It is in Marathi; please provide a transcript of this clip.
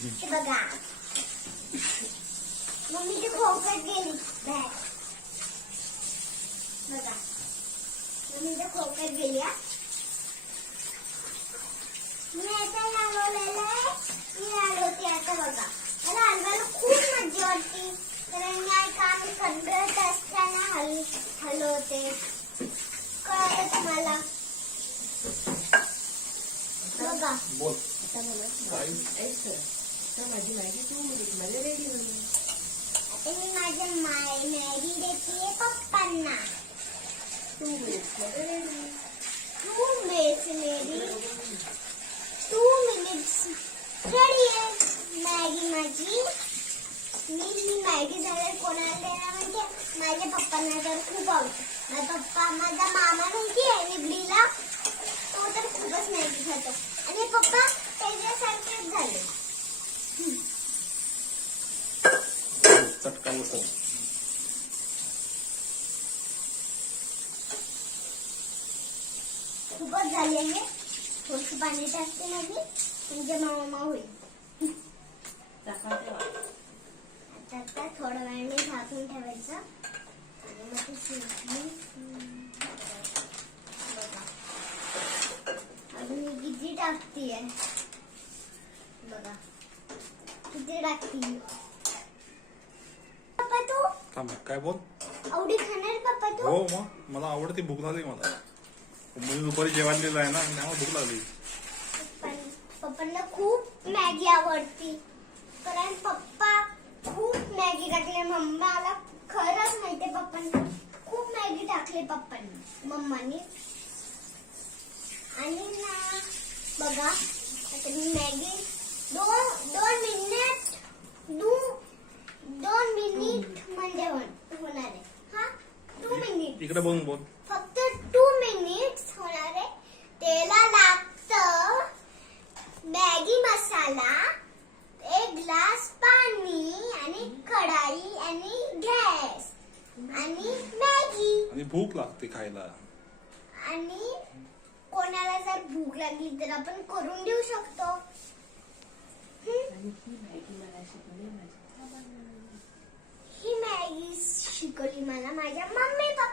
बघा मम्मी ती खोकत गेली बॅग बघा मम्मी ती खोकत गेली हा मी आता लागवलेलं आहे मी हलवते आता बघा मला हलवायला खूप मजा वाटते कारण मी आम्ही सगळं असताना हलवते कळलं तुम्हाला बघा बोल आता माझी मॅगी तू मला रेडी होईल. आता मी माझ्या मॅगी देते पप्पांना. 2 minutes मध्ये रेडी. 2 minutes मेरी 2 minutes रेडी आहे मॅगी माझी. मी मॅगी झाल्यावर कोणाला देणार म्हणजे माझ्या पप्पांना तर खूप आवडते. माझा पप्पा माझा मामा नाही आहे निगडीला तो तर खूपच मॅगी खातो आणि पप्पा त्याच्यासारखेच झाले. चटका बसव. खूपच झाले आहे थोडंसं पाणी टाकते मॅगी म्हणजे मामा होईल. आता थोड्या वेळाने झाकून ठेवायचं आणि मग ती शिजली. बघा अजून मी किती टाकतीये बघा किती टाकती. पप्पा तू थांब काय बोल. आवडी खाणार पप्पा तू. हो मग मला आवडते भूक लागली मला. मी दुपारी जेवायला आहे ना त्यामुळे भूक लागली. पप्पांना खूप मॅगी आवडती कारण पप्पा खूप मॅगी टाकले. मम्माला खरंच माहितीये पप्पांना खूप मॅगी टाकले पप्पांनी मम्मानी. आणि ना बघा आता मी मॅगी दोन मिनिट म्हणजे होणार आहे. हा 2 मिनिट इकडे बघून बोल. फक्त 2 मिनिट्स होणार आहे. त्याला लागतं मॅगी मसाला, 1 ग्लास पाणी आणि कढाई आणि गॅस आणि मॅगी. आणि भूक लागते खायला. आणि कोणाला जर भूक लागली तर आपण करून देऊ शकतो. आणि ही मॅगी मला शिकवली माझ्या. ही मॅगी शिकवली मला माझ्या मम्मी पप्पा.